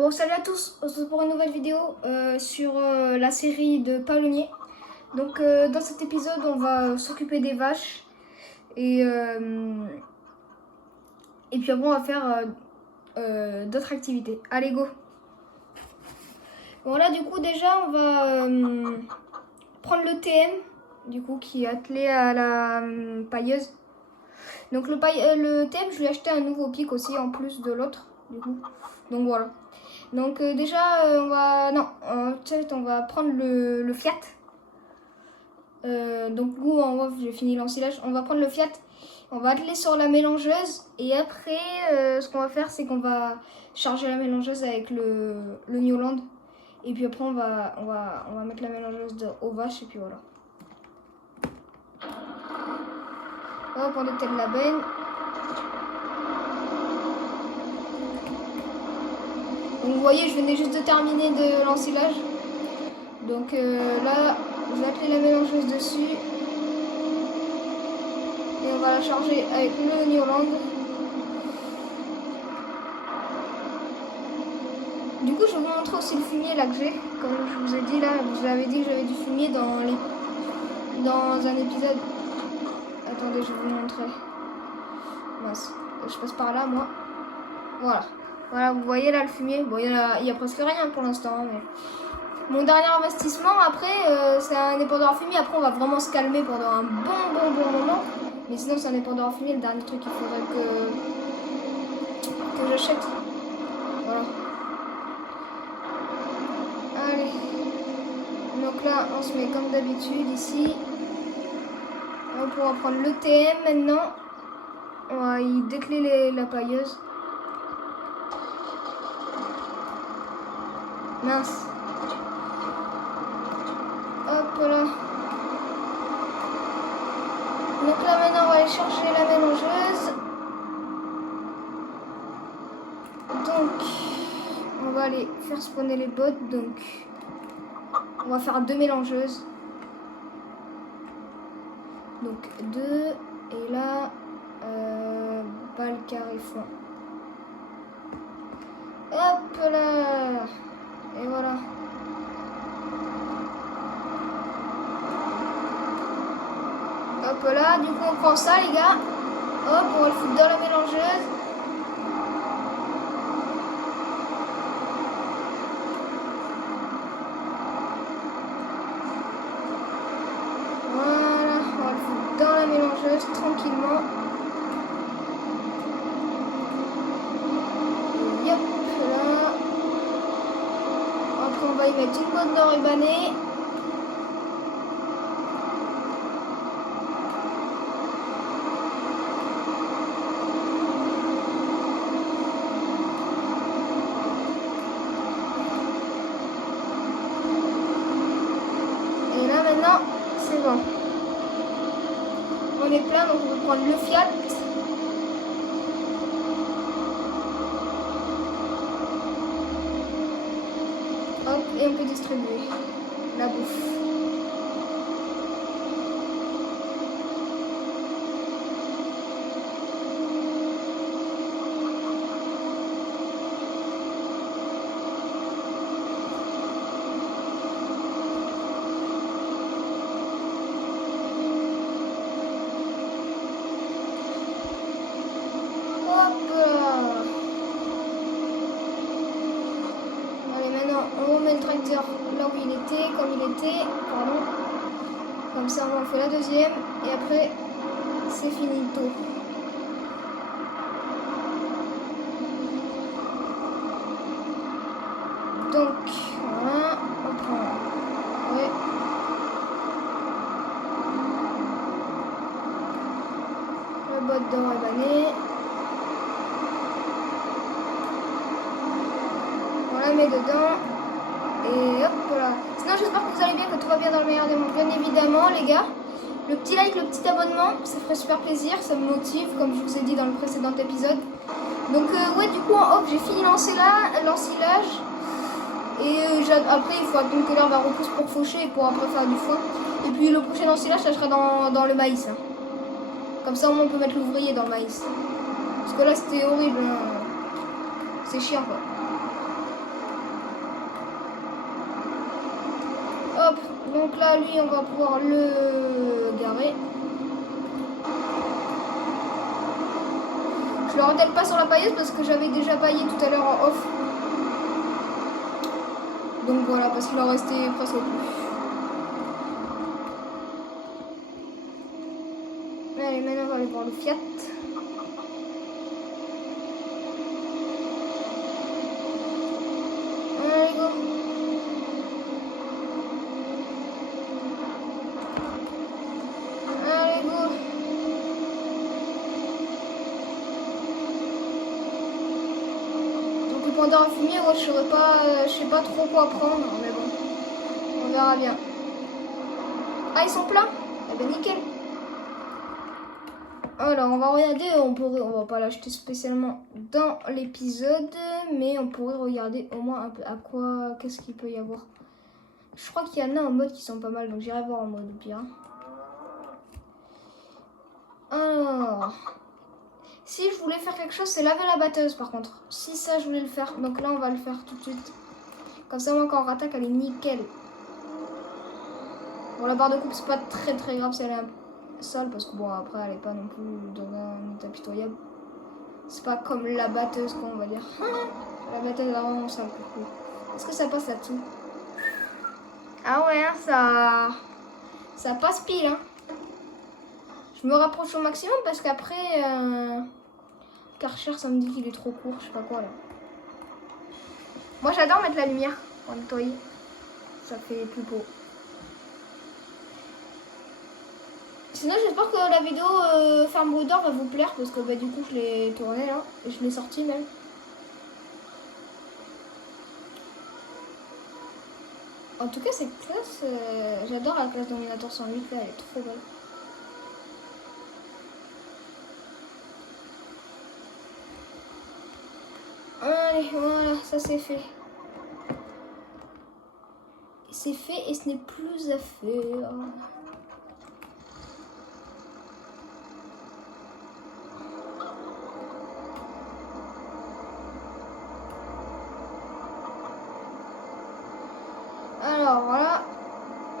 Bon, salut à tous, on se retrouve pour une nouvelle vidéo sur la série de palonniers. Donc dans cet épisode, on va s'occuper des vaches et puis après on va faire d'autres activités. Allez, go! Bon là du coup déjà on va prendre le TM du coup qui est attelé à la pailleuse. Donc le TM, je lui ai acheté un nouveau pic aussi en plus de l'autre du coup. Donc voilà. Donc déjà on va on va prendre le Fiat. Donc nous en off j'ai fini l'ensilage. On va prendre le Fiat, on va atteler sur la mélangeuse et après ce qu'on va faire c'est qu'on va charger la mélangeuse avec le Newland et puis après on va mettre la mélangeuse aux vaches et puis voilà. Hop, on dételle la benne. Donc vous voyez, je venais juste de terminer de l'ensilage. Donc là, je vais atteler la mélangeuse dessus. Et on va la charger avec le Newland. Du coup, je vais vous montrer aussi le fumier là que j'ai. Comme je vous ai dit là, je vous avais dit que j'avais du fumier dans un épisode. Attendez, je vais vous montrer. Mince, je passe par là moi. Voilà. Voilà, vous voyez là le fumier. Bon, il y a presque rien pour l'instant. Hein, mais... Mon dernier investissement, après, c'est un épandeur fumier. Après, on va vraiment se calmer pendant un bon moment. Mais sinon, c'est un épandeur fumier. Le dernier truc qu'il faudrait que j'achète. Voilà. Allez. Donc là, on se met comme d'habitude ici. On pourra prendre le TM maintenant. On va y décler la pailleuse. Mince. Hop là. Donc là maintenant on va aller chercher la mélangeuse. Donc on va aller faire spawner les bottes. Donc on va faire 2 mélangeuses. Donc 2 et là balle carré fond. Hop là. Et voilà. Hop là, du coup on prend ça les gars. Hop, on va le foutre dans la mélangeuse. Voilà, on va le foutre dans la mélangeuse tranquillement. Yep, là. Après on va y mettre une botte d'enrubanné. Maintenant, c'est bon. On est plein, donc on va prendre le Fiat. Hop, et on peut distribuer la bouffe. On remet le tracteur là où il était, comme il était, pardon. Comme ça on en fait la deuxième et après c'est finito. Donc voilà, on prend le botte d'enrubanné. On la met dedans. Et hop, voilà. Sinon, j'espère que vous allez bien, que tout va bien dans le meilleur des mondes. Bien évidemment, les gars, le petit like, le petit abonnement, ça ferait super plaisir, ça me motive, comme je vous ai dit dans le précédent épisode. Donc, ouais, du coup, en off, j'ai fini l'ensilage. Et après, il faut attendre que l'herbe repousse pour faucher et pour après faire du foin. Et puis, le prochain ensilage, ça sera dans le maïs. Hein. Comme ça, au moins, on peut mettre l'ouvrier dans le maïs. Parce que là, c'était horrible. Hein. C'est chiant, quoi. Donc là, lui, on va pouvoir le garer. Je le retelle pas sur la pailleuse parce que j'avais déjà paillé tout à l'heure en off. Donc voilà, parce qu'il en restait presque plus. Allez, maintenant on va aller voir le Fiat. Allez, go. Allez, go. Donc le pendant un fumier, moi je sais pas trop quoi prendre, mais bon, on verra bien. Ah, ils sont pleins? Eh ben nickel. Alors on va regarder, on va pas l'acheter spécialement dans l'épisode, mais on pourrait regarder au moins un peu à quoi, qu'est-ce qu'il peut y avoir. Je crois qu'il y en a en mode qui sont pas mal, donc j'irai voir en mode bien. Alors, si je voulais faire quelque chose, c'est laver la batteuse par contre. Si ça je voulais le faire, donc là on va le faire tout de suite. Comme ça moi quand on rattaque elle est nickel. Bon, la barre de coupe c'est pas très grave si elle est un peu sale, parce que bon après elle est pas non plus dans un état pitoyable. C'est pas comme la batteuse qu'on va dire. La batteuse est vraiment sale pour le coup. Est-ce que ça passe là-dessus? Ah ouais, hein, ça passe pile. Hein. Je me rapproche au maximum parce qu'après Karcher ça me dit qu'il est trop court, je sais pas quoi là. Moi j'adore mettre la lumière pour nettoyer. Ça fait plus beau. Sinon j'espère que la vidéo Ferme Bruit d'Or va vous plaire parce que bah, du coup je l'ai tournée là et je l'ai sortie même. En tout cas cette classe, j'adore la classe Dominator 108 là, elle est trop belle. Allez voilà, ça c'est fait. C'est fait et ce n'est plus à faire. Alors voilà,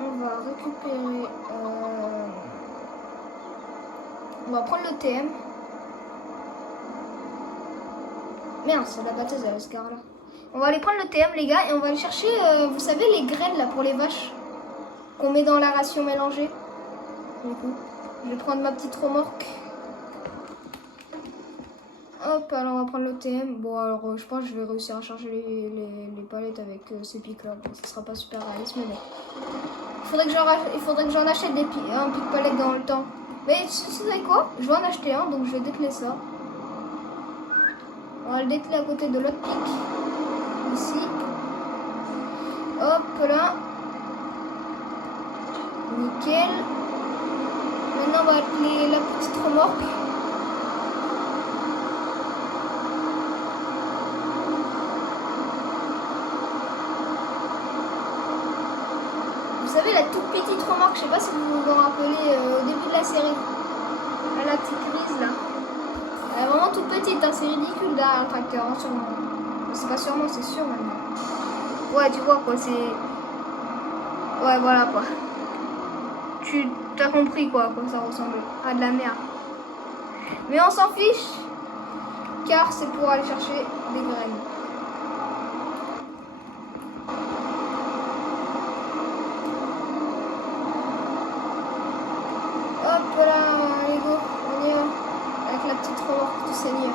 on va récupérer, on va prendre le TM. Merde, c'est la batteuse à l'Oscar là. On va aller prendre le TM les gars et on va aller chercher, vous savez les graines là pour les vaches qu'on met dans la ration mélangée. Du coup, je vais prendre ma petite remorque. Hop, alors on va prendre le TM. Bon alors je pense que je vais réussir à charger les palettes avec ces pics là. Bon, ça sera pas super réaliste mais bon. Il faudrait que j'en achète un pic palette dans le temps. Mais vous savez quoi? Je vais en acheter un donc je vais dételer ça. On va le dételer à côté de l'autre pic. Ici. Hop là. Nickel. Maintenant on va appeler la petite remorque. Vous savez la toute petite remorque, je sais pas si vous vous en rappelez au début de la série. La petite grise là. Elle est vraiment toute petite, hein, c'est ridicule derrière le tracteur, hein, sûrement. C'est pas sûrement, c'est sûr maintenant. Ouais, tu vois quoi, c'est... Ouais, voilà quoi. Tu t'as compris quoi, à quoi ça ressemble. À de la merde. Mais on s'en fiche, car c'est pour aller chercher des graines. Hop là, allez go, on y va. Avec la petite remorque du Seigneur.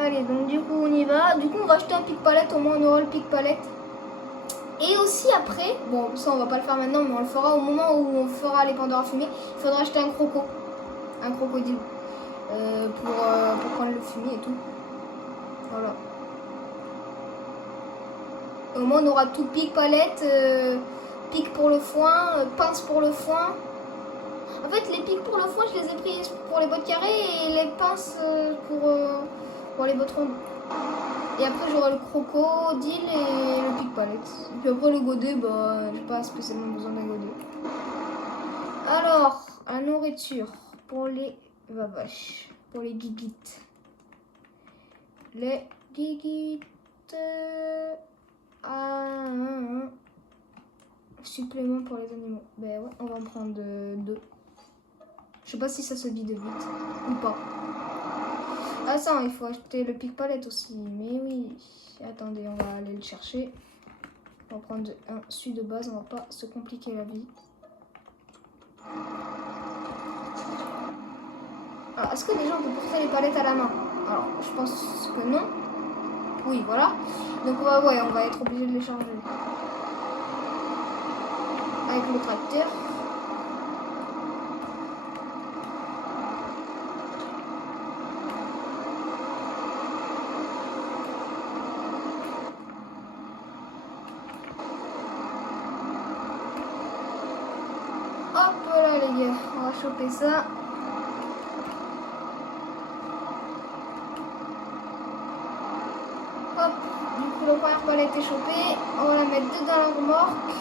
Allez, donc du coup on y va. Du coup on va acheter un pic palette, au moins on aura le pic palette. Et aussi après, bon ça on va pas le faire maintenant, mais on le fera au moment où on fera les pendeurs à fumier. Il faudra acheter un crocodile pour prendre le fumier et tout. Voilà. Au moins on aura tout, pic palette, pic pour le foin, pince pour le foin. En fait les pics pour le foin je les ai pris pour les bottes carrées et les pinces pour les bottes rondes. Et après j'aurai le crocodile et le pic palette. Et puis après le godet, bah j'ai pas spécialement besoin d'un godet. Alors, la nourriture pour les vaches, pour les guiguites. Les Guiguite. Supplément pour les animaux. Ben ouais, on va en prendre 2. Je sais pas si ça se vide vite ou pas. Ah ça, il faut acheter le pic-palette aussi. Mais oui. Attendez, on va aller le chercher. On va prendre un celui de base, on va pas se compliquer la vie. Alors, est-ce que déjà on peut porter les palettes à la main? Alors, je pense que non. Oui, voilà. Donc on va être obligé de les charger. Avec le tracteur. Hop là les gars, on va choper ça. Hop, du coup la première palette est chopée. On va la mettre dedans la remorque.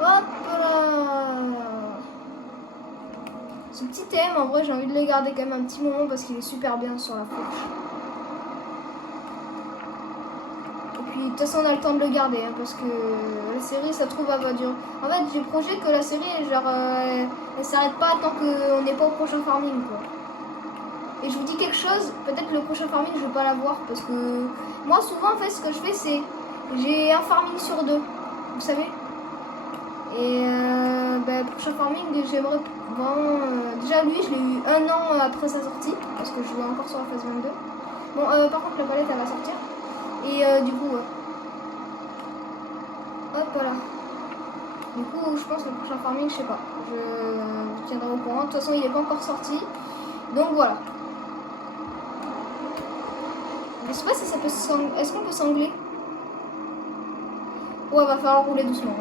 Hop là. Ce petit thème, en vrai j'ai envie de le garder quand même un petit moment parce qu'il est super bien sur la fourche. Et de toute façon on a le temps de le garder hein, parce que la série ça trouve à va durer. En fait j'ai projet que la série genre elle s'arrête pas tant qu'on n'est pas au prochain farming quoi. Et je vous dis quelque chose, peut-être le prochain farming je vais pas l'avoir parce que moi souvent en fait ce que je fais c'est j'ai un farming sur 2, vous savez. Et le prochain farming j'aimerais vraiment déjà lui je l'ai eu 1 an après sa sortie parce que je jouais encore sur la phase 22. Bon par contre la palette elle va sortir. Et du coup, ouais. Hop voilà. Du coup, je pense que le prochain farming, je sais pas. Je tiendrai au courant. De toute façon, il n'est pas encore sorti. Donc voilà. Je sais pas si ça peut s'angler. Est-ce qu'on peut s'angler? Ouais, va falloir rouler doucement.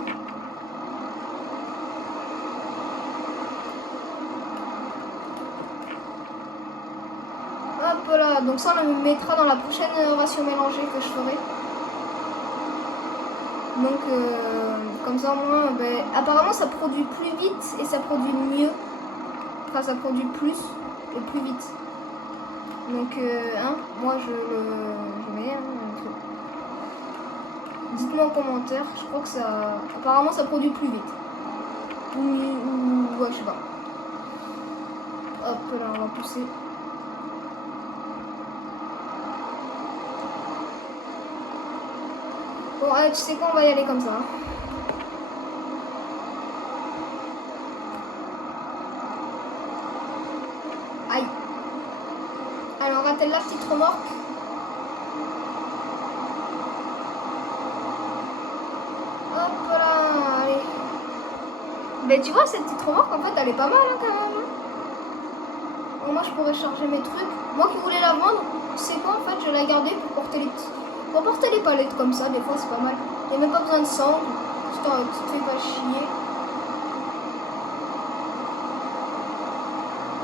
Hop là. Donc ça, on le mettra dans la prochaine ration mélangée que je ferai. Donc comme ça au moins, apparemment ça produit plus vite et ça produit mieux. Enfin ça produit plus et plus vite. Donc moi je mets dites-moi en commentaire, je crois que ça. Apparemment ça produit plus vite. Ou ouais je sais pas. Hop là on va pousser. Bon, tu sais quoi, on va y aller comme ça. Aïe. Alors, on rappelle la petite remorque. Hop là, allez. Mais tu vois, cette petite remorque, en fait, elle est pas mal hein, quand même. Bon, moi, je pourrais charger mes trucs. Moi qui voulais la vendre, tu sais quoi, en fait, je vais la garder pour porter les petits. Pour porter les palettes comme ça, des fois c'est pas mal. Il n'y a même pas besoin de sang. Tu te fais pas chier.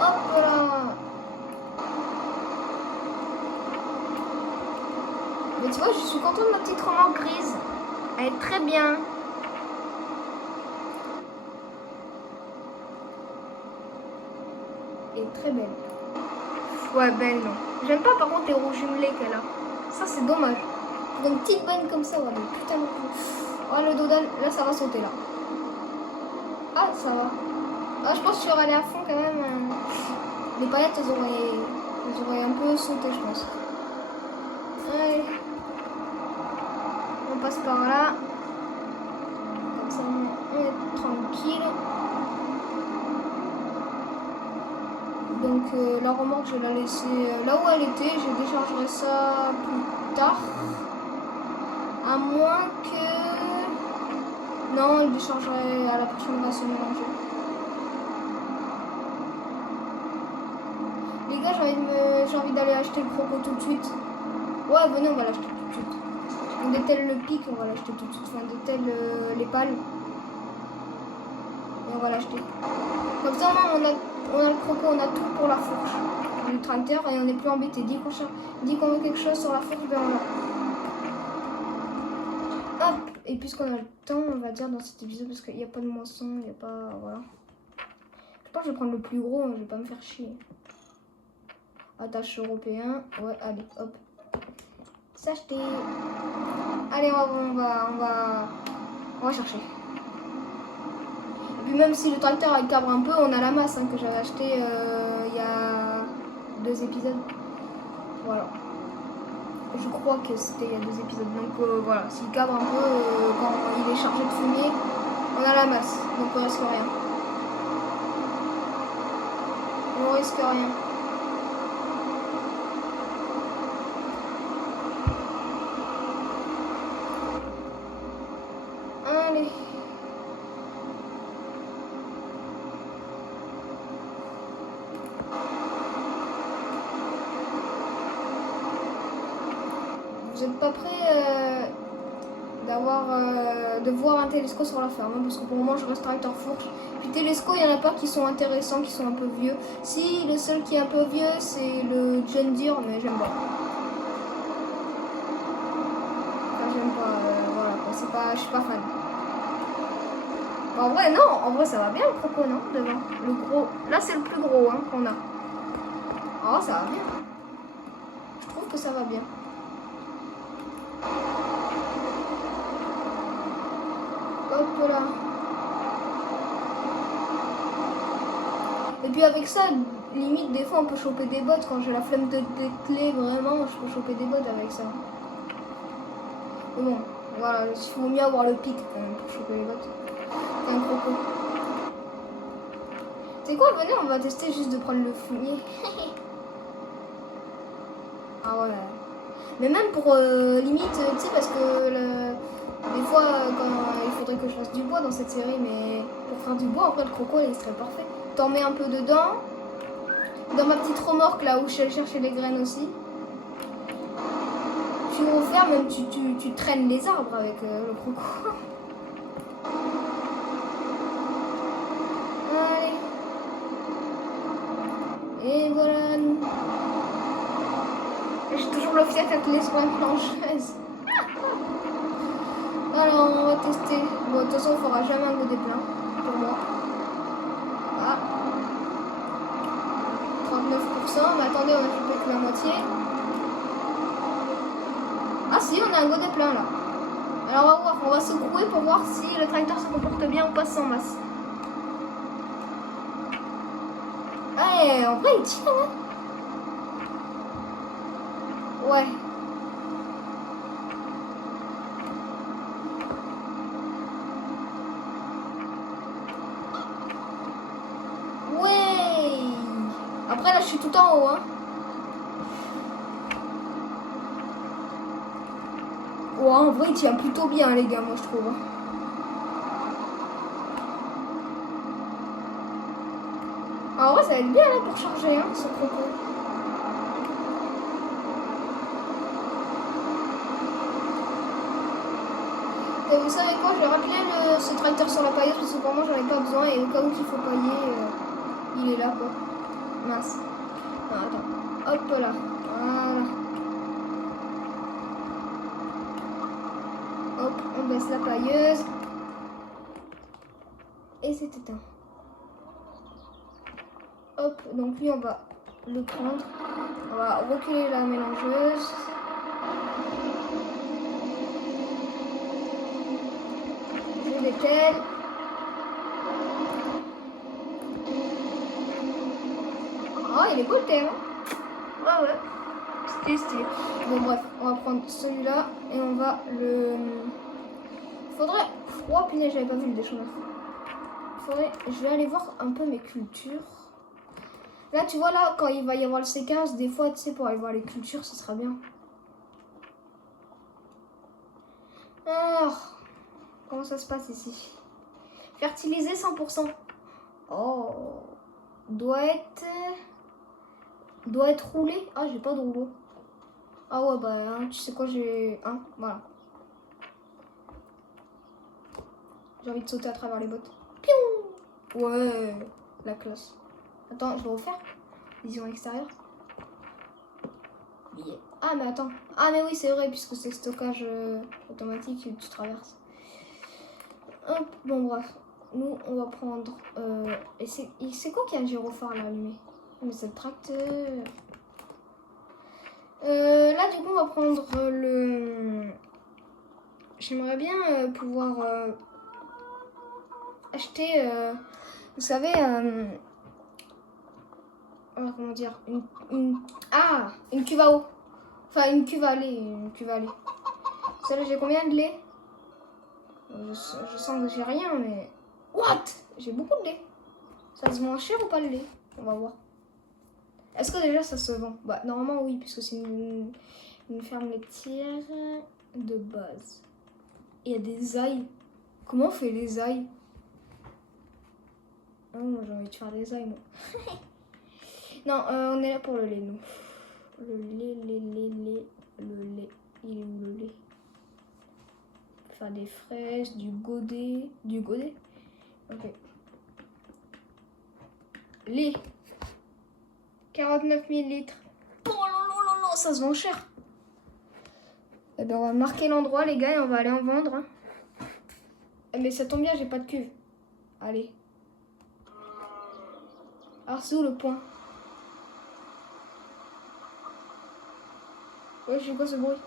Hop là. Mais tu vois, je suis contente de ma petite remorque grise. Elle est très bien. Elle est très belle. Ouais, belle non. J'aime pas par contre les roues jumelées qu'elle a. Ça c'est dommage. Une petite bonne comme ça, ouais, putain de coup. Ouais, le dodal, là ça va sauter là. Ah, ça va. Ah, je pense que je suis allé à fond quand même. Les palettes, elles auraient un peu sauté, je pense. Allez. On passe par là. Comme ça, on est tranquille. Donc, la remorque, je vais la laisser là où elle était. Je déchargerai ça plus tard. À moins que... Non, il déchargerait à la prochaine ration mélangée. Les gars, j'ai envie d'aller acheter le croco tout de suite. Ouais, venez, on va l'acheter tout de suite. On dételle le pic, on va l'acheter tout de suite. Enfin, on dételle les pales. Et on va l'acheter. Comme ça, on a le croco, on a tout pour la fourche. Le tracteur et on n'est plus embêté. Dès qu'on veut quelque chose sur la fourche, ben on l'a. Hop, et puisqu'on a le temps, on va dire dans cet épisode, parce qu'il n'y a pas de moisson, il n'y a pas... Voilà. Je pense que je vais prendre le plus gros, je vais pas me faire chier. Attache européen. Ouais, allez, hop. S'acheter. Allez, on va chercher. Et puis même si le tracteur il cabre un peu, on a la masse que j'avais acheté il y a 2 épisodes. Voilà. Je crois que c'était il y a 2 épisodes. Donc voilà, s'il cabre un peu quand il est chargé de fumier, on a la masse. Donc on risque rien. On risque rien. Allez. Vous n'êtes pas prêt de voir un télescope sur la ferme, parce que pour le moment je reste tracteur fourche. Puis télescope, il n'y en a pas qui sont intéressants, qui sont un peu vieux. Si, le seul qui est un peu vieux, c'est le John Deere, mais j'aime pas. Enfin, j'aime pas, voilà, c'est pas, je suis pas fan. En vrai, non, en vrai ça va bien le croco, non, devant. Le gros, là c'est le plus gros qu'on a. Oh, ça va bien. Je trouve que ça va bien. Hop là. Et puis avec ça, limite des fois on peut choper des bottes. Quand j'ai la flemme de dételer vraiment, je peux choper des bottes avec ça. Mais bon, voilà, il faut mieux avoir le pic quand même pour choper les bottes. Un croco. C'est quoi, venez, on va tester juste de prendre le fumier. Ah ouais. Mais même pour limite, tu sais, parce que des fois, il faudrait que je fasse du bois dans cette série, mais pour faire du bois, en fait, le croco, il serait parfait. T'en mets un peu dedans. Dans ma petite remorque, là où je vais chercher les graines aussi. Tu refermes, même tu traînes les arbres avec le croco. Allez. Et voilà. J'ai toujours le fiat avec les soins plancheuses. Alors, on va tester. Bon, de toute façon, il ne fera jamais un godet plein pour moi. Ah. 39%. Mais attendez, on a chopé que la moitié. Ah si, on a un godet plein là. Alors, on va voir. On va secouer pour voir si le tracteur se comporte bien ou pas sans masse. Ah, en vrai, il tient, hein. Ouais. Ouais. Après, là, je suis tout en haut, hein. Ouais, en vrai, il tient plutôt bien, les gars, moi, je trouve. En vrai, ça va être bien, là, pour charger, hein, ce croco. Et vous savez quoi, je vais rappeler ce tracteur sur la pailleuse parce que pour moi j'en ai pas besoin et au cas où il faut pailler, il est là quoi. Mince. Ah, attends. Hop là. Voilà. Hop, on baisse la pailleuse. Et c'est éteint. Hop, donc lui on va le prendre. On va reculer la mélangeuse. Dételle. Oh, il est beau le thème. Ah ouais. C'était stylé. Bon, bref, on va prendre celui-là et on va le. Faudrait. Oh, punaise, j'avais pas vu le déchaînement. Faudrait. Je vais aller voir un peu mes cultures. Là, tu vois, là, quand il va y avoir le séquence, des fois, tu sais, pour aller voir les cultures, ce sera bien. Alors, comment ça se passe ici? Fertiliser 100%. Oh. Doit être roulé. Ah, j'ai pas de rouleau. Ah ouais, bah, hein, tu sais quoi, j'ai un. Voilà. J'ai envie de sauter à travers les bottes. Piou. Ouais, la classe. Attends, je vais refaire. Vision extérieure. Yeah. Ah, mais attends. Ah, mais oui, c'est vrai, puisque c'est stockage automatique et tu traverses. Hop, bon, bref. Nous, on va prendre... et c'est quoi qui a un gyrophare là allumé? Mais c'est le tracteur. Là, du coup, on va prendre le... J'aimerais bien pouvoir acheter, vous savez, comment dire, une cuve à eau. Enfin, une cuve à lait, une cuve à lait. Vous savez, j'ai combien de lait? Je sens que j'ai rien, mais... What? J'ai beaucoup de lait. Ça se vend cher ou pas le lait? On va voir. Est-ce que déjà ça se vend? Bah, normalement, oui, puisque c'est une ferme laitière de base. Il y a des ailes. Comment on fait les ailes? Oh, moi j'ai envie de faire des ailes, moi. Non, on est là pour le lait, nous. Le lait. Il est où le lait? Faire des fraises, du godet. Du godet? Ok. Lait. 49 millilitres. Oh non, ça se vend cher. Eh ben, on va marquer l'endroit, les gars, et on va aller en vendre. Hein. Mais ça tombe bien, j'ai pas de cuve. Allez. Alors, c'est où le point? Ouais, je sais quoi ce bruit?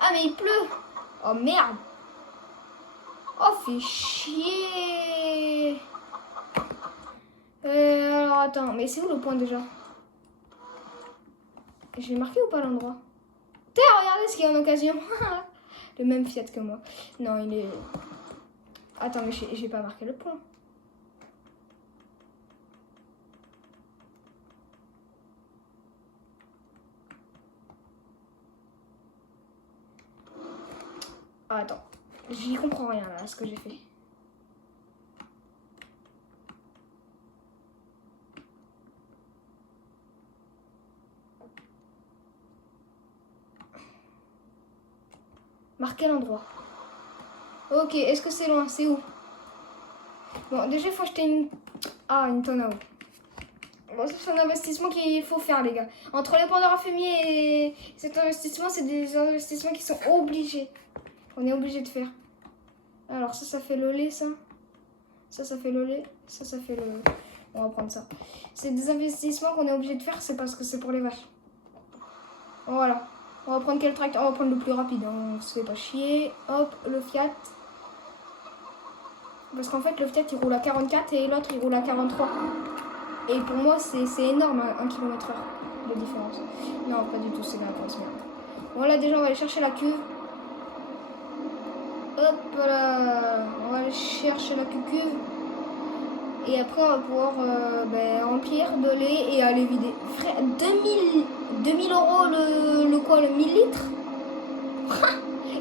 Ah, mais il pleut! Oh merde! Oh, fait chier! Alors, attends, mais c'est où le point déjà? Je l'ai marqué ou pas l'endroit? Tiens, regardez ce qu'il y a en occasion! Le même Fiat que moi. Non, il est... Attends, mais j'ai pas marqué le point. Ah, attends. J'y comprends rien là, à ce que j'ai fait. Marquer l'endroit. Ok, est-ce que c'est loin? C'est où? Bon, déjà, il faut acheter une tonne à eau. Bon, c'est un investissement qu'il faut faire, les gars. Entre les Pandora fumier et cet investissement, c'est des investissements qui sont obligés. On est obligé de faire. Alors, ça fait le lait, ça. Ça fait le lait. Ça fait le... On va prendre ça. C'est des investissements qu'on est obligé de faire, c'est parce que c'est pour les vaches. Voilà. On va prendre quel tracteur? On va prendre le plus rapide. Hein. On se fait pas chier. Hop, le Fiat. Parce qu'en fait, le Fiat, il roule à 44 et l'autre, il roule à 43. Et pour moi, c'est énorme, 1 km/h de différence. Non, pas du tout, c'est la grosse merde. Voilà, déjà, on va aller chercher la cuve. Hop là, on va aller chercher la cuve. Et après, on va pouvoir remplir de lait et aller vider. Frère, 2000 euros le 1000 litres.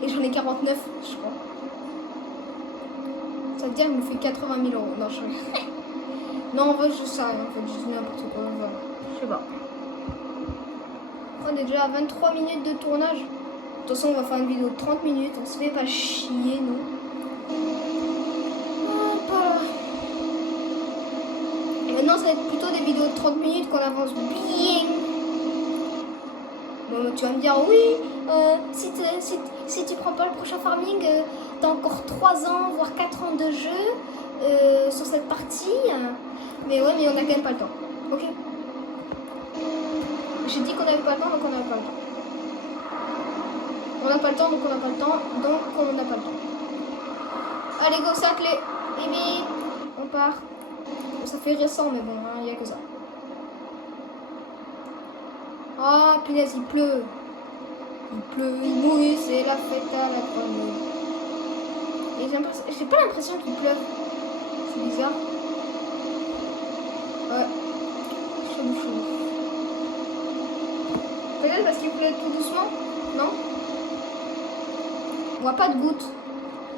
Et j'en ai 49, je crois. Ça veut dire qu'il me fait 80 000 euros. Non, non, en vrai, je sais rien. En fait, je dis n'importe quoi. Voilà. Je sais pas. On est déjà à 23 minutes de tournage. De toute façon, on va faire une vidéo de 30 minutes. On se fait pas chier, nous. Et maintenant, ça va être plutôt des vidéos de 30 minutes qu'on avance bien. Bon, tu vas me dire, oui, si tu prends pas le prochain farming, t'as encore 3 ans, voire 4 ans de jeu sur cette partie. Mais ouais, mais on a quand même pas le temps. Ok? J'ai dit qu'on avait pas le temps, donc on n'avait pas le temps. On n'a pas le temps, donc on n'a pas le temps, donc on n'a pas le temps. Allez, go, c'est la clé. Bébé, on part. Ça fait récent, mais bon, il n'y a que ça. Ah, punaise, il pleut. Il pleut, il mouille, c'est la fête à la grenouille. Et j'ai pas l'impression qu'il pleuve. C'est bizarre. Ouais. Chaud. Peut-être parce qu'il pleut tout doucement, non? On voit pas de gouttes.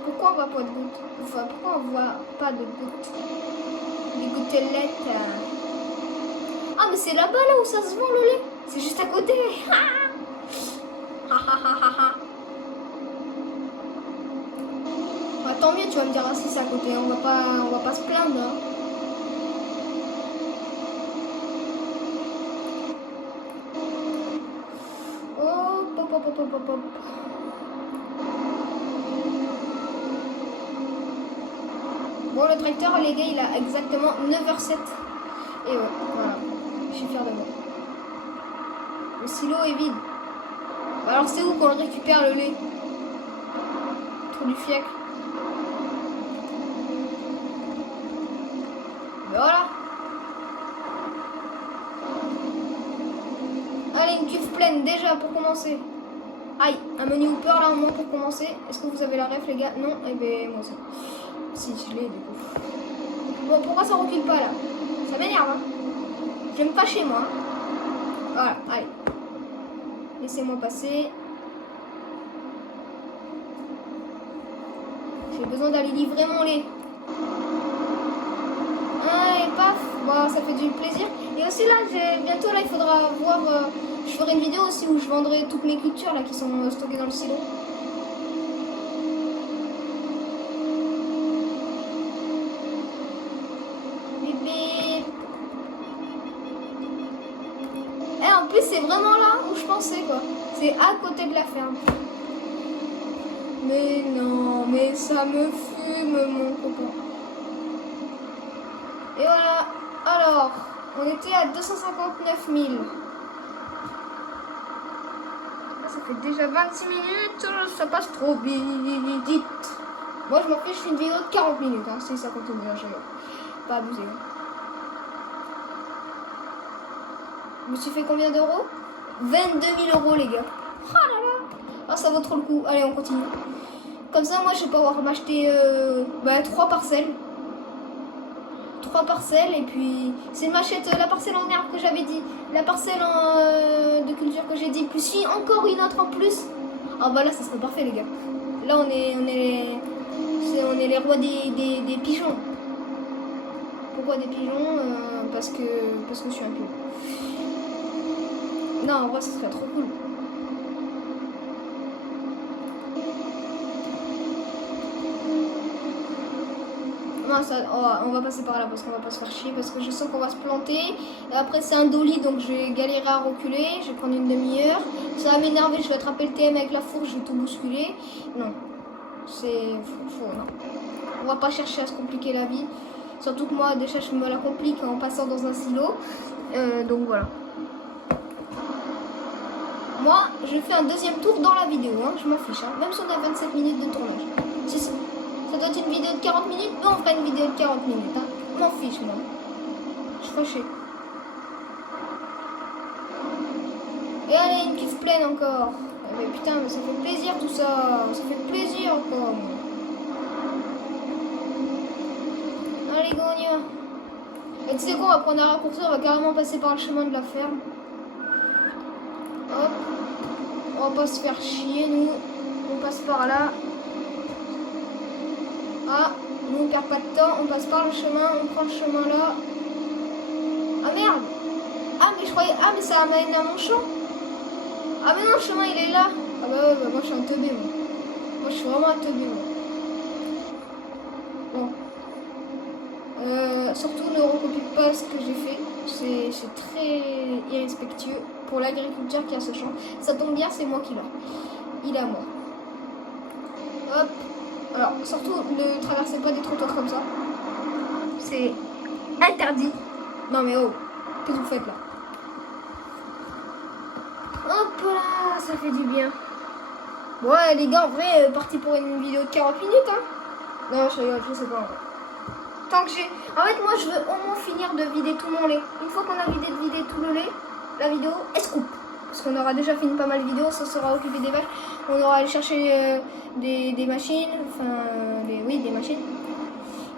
Pourquoi on voit pas de gouttes? Enfin, pourquoi on voit pas de gouttes? Des gouttelettes. Ah, mais c'est là-bas, là où ça se vend, le lait. C'est juste à côté. Bah, tant mieux, tu vas me dire, ah, si c'est à côté. On va pas se plaindre. Hein. Hop. Bon, le tracteur, les gars, il a exactement 9h07. Et ouais, voilà. Je suis fière de moi. Le silo est vide. Alors c'est où qu'on récupère le lait? Trou du fiacre. Ben voilà. Allez, une cuve pleine déjà pour commencer. Aïe, un menu Hooper là au moins pour commencer. Est-ce que vous avez la ref les gars? Non, eh ben moi aussi. Si, je l'ai du coup. Bon, pourquoi ça recule pas là? Ça m'énerve hein. J'aime pas chez moi. Voilà, allez. Laissez-moi passer. J'ai besoin d'aller livrer mon lait. Allez, paf. Bon, ça fait du plaisir. Et aussi là, bientôt là, il faudra voir... je ferai une vidéo aussi où je vendrai toutes mes cultures là qui sont stockées dans le silo. Bip bip. Et en plus, c'est vraiment là où je pensais quoi. C'est à côté de la ferme. Mais non, mais ça me fume mon copain. Et voilà. Alors, on était à 259 000. Ça fait déjà 26 minutes, ça passe trop vite. Moi je m'en fiche, je fais une vidéo de 40 minutes, hein, si ça continue, je rigole. Pas abusé. Hein. Je me suis fait combien d'euros? 22 000 euros les gars. Oh là là. Ah ça vaut trop le coup. Allez on continue. Comme ça moi je vais pouvoir m'acheter 3 parcelles. 3 parcelles et puis c'est m'achète la parcelle en herbe que j'avais dit, la parcelle de culture que j'ai dit, plus si encore une autre en plus. Ah bah là ça serait parfait les gars. Là on est les rois des pigeons. Pourquoi des pigeons? Parce que je suis un pigeon. Non en vrai ça serait trop cool. Non, ça, on va passer par là parce qu'on va pas se faire chier, parce que je sens qu'on va se planter. Et après c'est un dolly donc je vais galérer à reculer, je vais prendre une demi-heure. Ça va m'énerver, je vais attraper le TM avec la fourche, je vais tout bousculer. Non, c'est faux, non. On va pas chercher à se compliquer la vie. Surtout que moi déjà je me la complique en passant dans un silo. Donc voilà. Moi je fais un deuxième tour dans la vidéo, hein, je m'en fiche, hein, même si on a 27 minutes de tournage. Si ça doit être une vidéo de 40 minutes, mais on fera une vidéo de 40 minutes. Hein. Je m'en fiche, moi. Je suis fâchée. Et allez, une cuve pleine encore. Mais putain, mais ça fait plaisir tout ça. Ça fait plaisir encore. Allez, go, on y va. Et tu sais quoi, on va prendre un raccourci, on va carrément passer par le chemin de la ferme. Hop. On va pas se faire chier, nous. On passe par là. Ah, nous on perd pas de temps, on passe par le chemin, on prend le chemin là. Ah merde! Ah mais je croyais... Ah mais ça amène à mon champ! Ah mais non, le chemin il est là! Ah bah ouais, bah, moi je suis un teubé moi. Moi je suis vraiment un teubé moi. Bon. Surtout ne recopie pas ce que j'ai fait. C'est très irrespectueux pour l'agriculteur qui a ce champ. Ça tombe bien, c'est moi qui l'ai. Il est à moi. Hop. Alors, surtout, ne traversez pas des trottoirs comme ça. C'est interdit. Non mais oh, qu'est-ce que vous faites là? Hop là, ça fait du bien. Bon, ouais, les gars, en vrai, parti pour une vidéo de 40 minutes, hein. Non, je rigole, je sais pas en vrai. Tant que j'ai... En fait, moi, je veux au moins finir de vider tout mon lait. Une fois qu'on a vidé tout le lait, la vidéo, elle se coupe. Parce qu'on aura déjà fini pas mal de vidéos, ça sera occupé des vaches. On aura allé chercher des machines, des machines.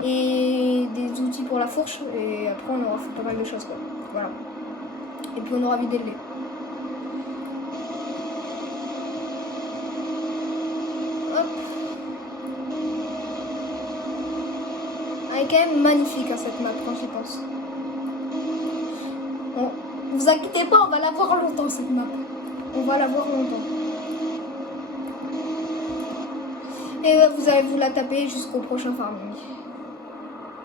Et des outils pour la fourche. Et après, on aura fait pas mal de choses, quoi. Voilà. Et puis, on aura vidé le lait. Hop. Elle est quand même magnifique, hein, cette map, quand j'y pense. Bon, vous inquiétez pas, on va la voir longtemps, cette map. On va la voir longtemps. Et vous allez vous la taper jusqu'au prochain farming.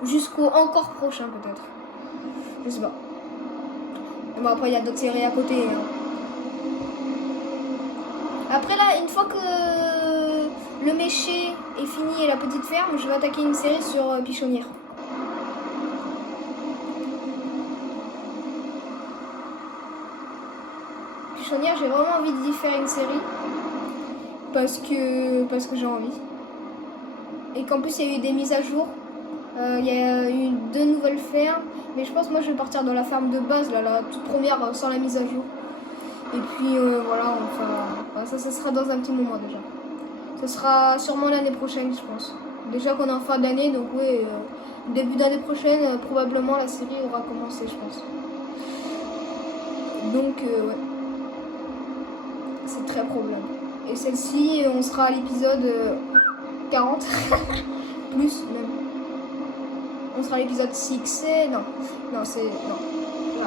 Jusqu'au encore prochain, peut-être. Je sais pas. Bon, après, il y a d'autres séries à côté. Hein. Après, là, une fois que le méché est fini et la petite ferme, je vais attaquer une série sur Pichonnière. chaunière, j'ai vraiment envie d'y faire une série. Parce que j'ai envie. Et qu'en plus, il y a eu des mises à jour. Il y a eu 2 nouvelles fermes. Mais je pense moi je vais partir dans la ferme de base, là, la toute première, sans la mise à jour. Et puis voilà, enfin, ça sera dans un petit moment déjà. Ce sera sûrement l'année prochaine, je pense. Déjà qu'on est en fin d'année, donc oui, début d'année prochaine, probablement la série aura commencé, je pense. Donc ouais, c'est très probable. Et celle-ci, on sera à l'épisode 40, plus même. On sera à l'épisode 6 et... Non, c'est... Non. Ouais.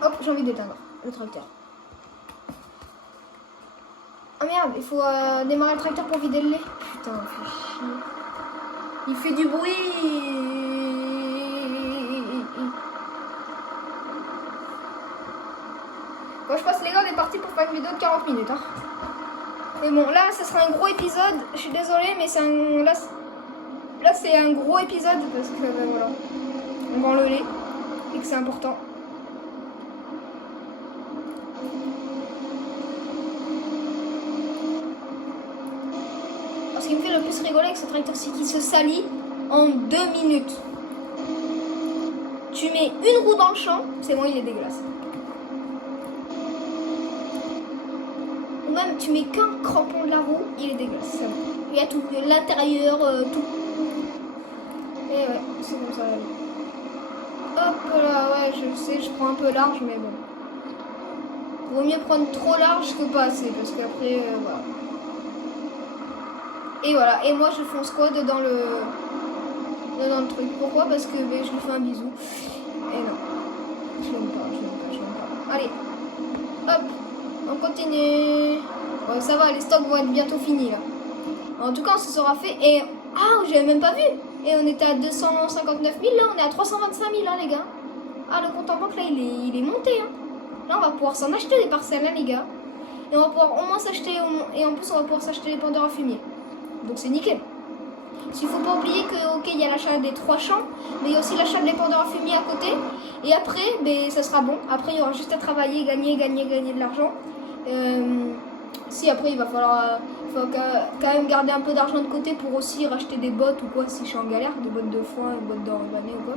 Hop, j'ai envie d'éteindre le tracteur. Ah merde, il faut démarrer le tracteur pour vider le lait. Putain, fait chier. Il fait du bruit. Bon, je pense les gars, on est parti pour faire une vidéo de 40 minutes. Hein. Mais bon, là, ça sera un gros épisode. Je suis désolée, mais c'est un... Là, c'est un gros épisode parce que, ben voilà, on vend le lait et que c'est important. Alors, ce qui me fait le plus rigoler avec ce tracteur, c'est qu'il se salit en 2 minutes. Tu mets une roue dans le champ, c'est bon, il est dégueulasse. Ou même, tu mets qu'un crampon de la roue, il est dégueulasse. Il y a tout, l'intérieur, tout. Et ouais, c'est comme ça la vie. Hop là, ouais, je sais, je prends un peu large, mais bon. Vaut mieux prendre trop large que pas assez, parce qu'après, voilà. Et voilà, et moi je fonce quoi dans le truc. Pourquoi? Parce que ben, je lui fais un bisou. Et non, je l'aime pas. Allez, hop, on continue. Bon, ça va, les stocks vont être bientôt finis là. En tout cas, on se sera fait. Et ah, j'avais même pas vu. Et on était à 259 000, là on est à 325 000 hein, les gars. Ah, le compte en banque là il est monté. Hein. Là on va pouvoir s'en acheter des parcelles là les gars. Et on va pouvoir au moins s'acheter, et en plus on va pouvoir s'acheter les pendeurs à fumier. Donc c'est nickel. Il ne faut pas oublier que ok il y a l'achat des 3 champs, mais il y a aussi l'achat des pendeurs à fumier à côté. Et après, ben, ça sera bon. Après il y aura juste à travailler, gagner de l'argent. Si après il va falloir quand même garder un peu d'argent de côté pour aussi racheter des bottes ou quoi si je suis en galère, des bottes de foin, des bottes d'enrubané ou quoi.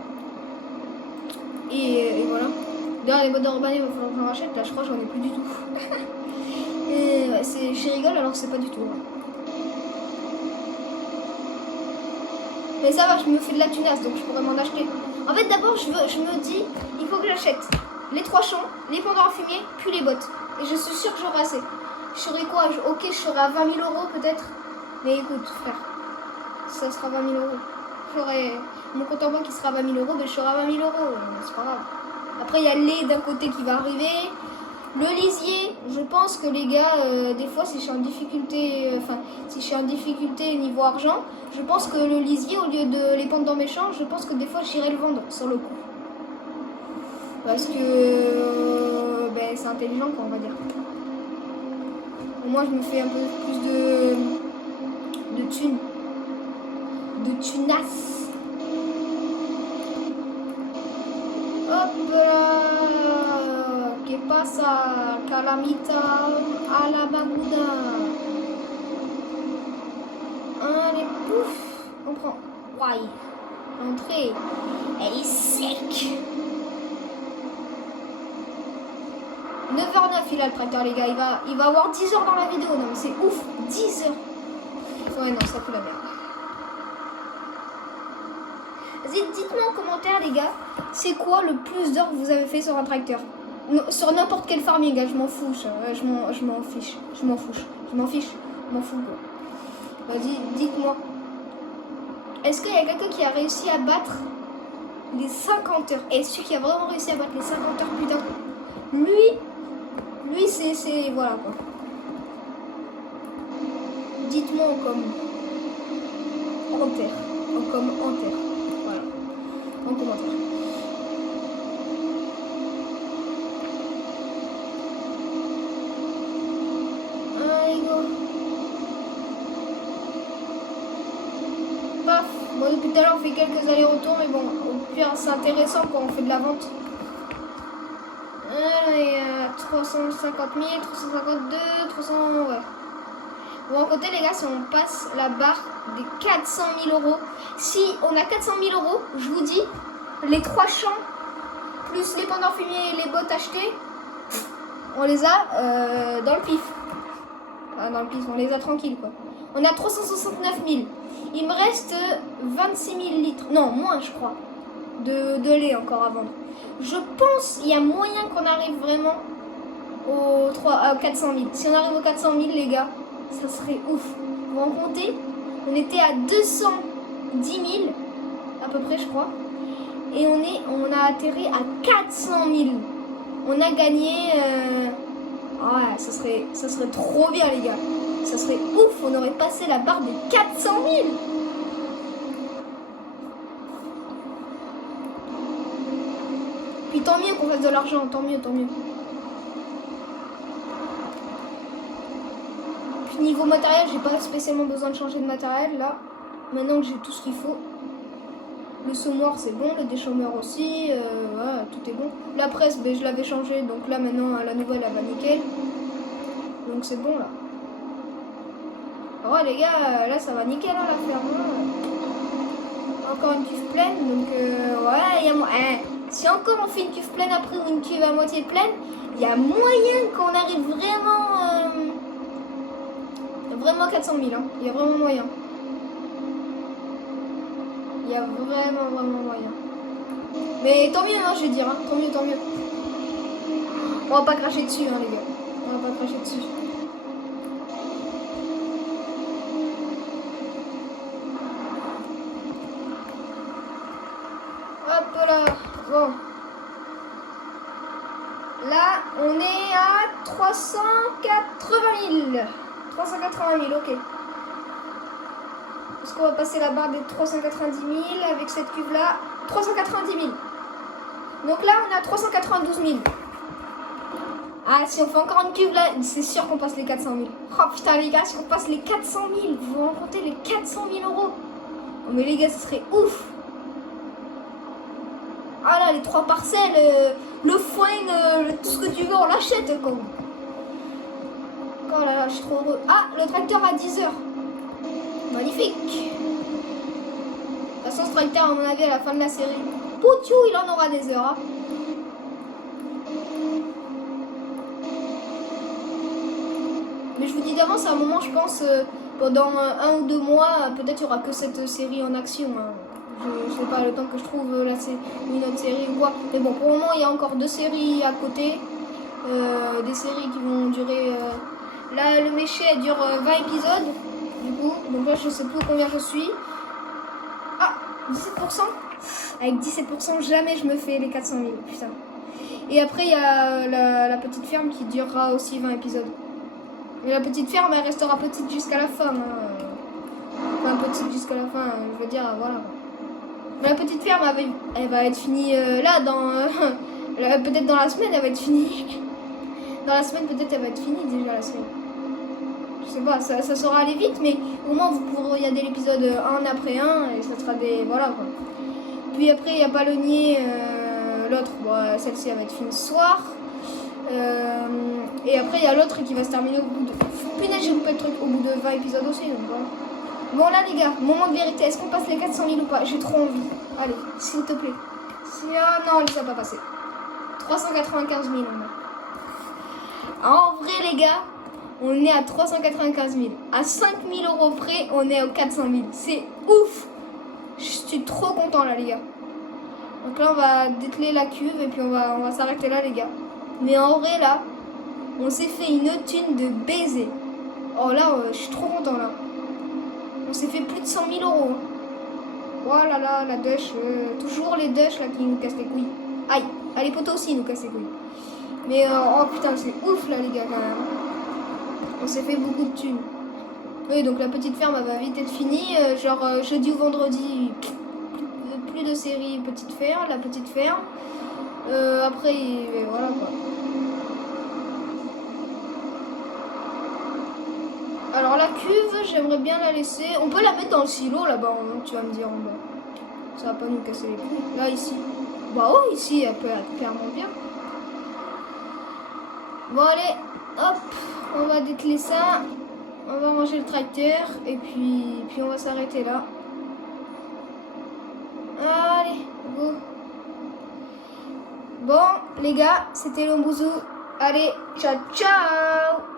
Et voilà. D'ailleurs les bottes d'enrubané il va falloir que j'en rachète, là je crois que j'en ai plus du tout. Et ouais, je rigole alors que c'est pas du tout. Mais ça va, je me fais de la tunasse donc je pourrais m'en acheter. En fait d'abord je me dis, il faut que j'achète les 3 champs, les pendeurs à fumier, puis les bottes. Et je suis sûre que j'aurai assez. Je serai quoi? Ok, je serai à 20 000 € peut-être. Mais écoute, frère, ça sera 20 000 €. J'aurai mon compte en banque qui sera à 20 000 €, mais je serai à 20 000 €. C'est pas grave. Après, il y a le lait d'un côté qui va arriver. Le lisier, je pense que les gars, des fois, si je suis en difficulté, si je suis en difficulté niveau argent, je pense que le lisier, au lieu de les pendre dans mes champs, je pense que des fois, j'irai le vendre sur le coup. Parce que ben, c'est intelligent, quoi, on va dire. Moi, je me fais un peu plus de thunes. De tunas. Hop là. Que pasa? Calamita a la babuda. Allez, pouf. On prend. Waouh. L'entrée. Elle est sec. 9h09 il a le tracteur les gars, il va avoir 10 heures dans la vidéo, non mais c'est ouf, 10 heures. Ouais non, ça fout la merde. Vas-y, dites-moi en commentaire les gars, c'est quoi le plus d'heures que vous avez fait sur un tracteur? Sur n'importe quel farming, gars, je m'en fous, je m'en fous quoi. Vas-y, dites-moi. Est-ce qu'il y a quelqu'un qui a réussi à battre les 50 heures? Et celui qui a vraiment réussi à battre les 50 heures, putain, lui c'est voilà quoi. Dites-moi en commentaire. Voilà. En commentaire. Allez go. Paf. Bon de toute depuis tout à l'heure, on fait quelques allers-retours, mais bon, au pire, c'est intéressant quand on fait de la vente. Et 350 000, 352, 300, ouais. Bon, à côté, les gars, si on passe la barre des 400 000 euros, si on a 400 000 euros, je vous dis, les 3 champs, plus les pendants fumiers et les bottes achetées, on les a dans le pif. Ah, dans le pif, on les a tranquilles, quoi. On a 369 000. Il me reste 26 000 litres, non, moins, je crois, de lait encore à vendre. Je pense qu'il y a moyen qu'on arrive vraiment à 400 000. Si on arrive aux 400 000, les gars, ça serait ouf. Vous en comptez, on était à 210 000, à peu près, je crois. Et on a atterri à 400 000. On a gagné... Ouais, ça serait trop bien, les gars. Ça serait ouf, on aurait passé la barre des 400 000. Puis tant mieux qu'on fasse de l'argent, tant mieux, tant mieux. Puis niveau matériel, j'ai pas spécialement besoin de changer de matériel là. Maintenant que j'ai tout ce qu'il faut. Le semoir c'est bon, le déchaumeur aussi, voilà, tout est bon. La presse, ben, je l'avais changé, donc là maintenant la nouvelle elle va nickel. Donc c'est bon là. Alors ouais les gars, là ça va nickel hein, la ferme. Encore une cuve pleine, donc ouais, il y a si encore on fait une cuve pleine après ou une cuve à moitié pleine, il y a moyen qu'on arrive vraiment 400 000, hein. Il y a vraiment moyen. Il y a vraiment moyen. Mais tant mieux, hein, je vais dire, hein. Tant mieux, tant mieux. On va pas cracher dessus, hein, les gars. On va pas cracher dessus. Hop là. Bon. Là, on est à 380 000. 380 000, ok. Est-ce qu'on va passer la barre des 390 000 avec cette cuve là? 390 000. Donc là, on est à 392 000. Ah, si on fait encore une cuve là, c'est sûr qu'on passe les 400 000. Oh putain, les gars, si on passe les 400 000, vous vous rendez les 400 000 euros. Oh, mais les gars, ce serait ouf. Ah là, les 3 parcelles, le foin, tout ce que tu veux, on l'achète quoi. Oh là là, je suis trop heureux. Ah, le tracteur à 10 heures. Magnifique. De toute façon, ce tracteur, à mon avis, à la fin de la série, poutiou, il en aura des heures. Hein. Mais je vous dis d'avance, à un moment, je pense, pendant 1 ou 2 mois, peut-être il n'y aura que cette série en action. Hein. Je sais pas, le temps que je trouve une autre série ou quoi. Mais bon, pour le moment, il y a encore 2 séries à côté. Des séries qui vont durer... Là, le méché, elle dure 20 épisodes. Du coup, donc là, je sais plus combien je suis. Ah, 17%. Avec 17%, jamais je me fais les 400 000. Putain. Et après, il y a la petite ferme qui durera aussi 20 épisodes. Et la petite ferme, elle restera petite jusqu'à la fin. Hein. Enfin, petite jusqu'à la fin, je veux dire, voilà. Mais la petite ferme, elle va être finie là, peut-être dans la semaine, elle va être finie. Dans la semaine, peut-être, elle va être finie déjà, la série. Je sais pas, ça saura aller vite, mais au moins, vous pourrez regarder l'épisode un après un, et ça sera des... Voilà, quoi. Puis après, il y a Palonnier, l'autre, bon, celle-ci, elle va être finie ce soir. Et après, il y a l'autre qui va se terminer au bout de... Punaise, j'ai loupé le truc au bout de 20 épisodes aussi, donc voilà. Bon là les gars, moment de vérité, est-ce qu'on passe les 400 000 ou pas? J'ai trop envie. Allez, s'il te plaît. Ah non, elle ne s'est pas passé. 395 000 on a. En vrai les gars, on est à 395 000. À 5 000 euros près, on est aux 400 000. C'est ouf. Je suis trop content là les gars. Donc là on va dételer la cuve et puis on va s'arrêter là les gars. Mais en vrai là, on s'est fait une thune de baiser. Oh là, je suis trop content là. On s'est fait plus de 100 000 euros. Oh là là, la dèche. Toujours les dèches là qui nous cassent les couilles. Aïe, ah, les poteaux aussi nous cassent les couilles. Mais oh putain, c'est ouf là les gars quand même. On s'est fait beaucoup de thunes. Oui, donc la petite ferme elle va vite être finie. Genre jeudi ou vendredi, plus de série petite ferme, la petite ferme. Après, voilà quoi. Alors la cuve, j'aimerais bien la laisser. On peut la mettre dans le silo là-bas, tu vas me dire en bas. Ça va pas nous casser les couilles. Là, ici. Bah oh, ici, elle peut être clairement bien. Bon, allez, hop, on va dételer ça. On va manger le tracteur et puis on va s'arrêter là. Allez, go. Bon, les gars, c'était le bousou. Allez, ciao, ciao.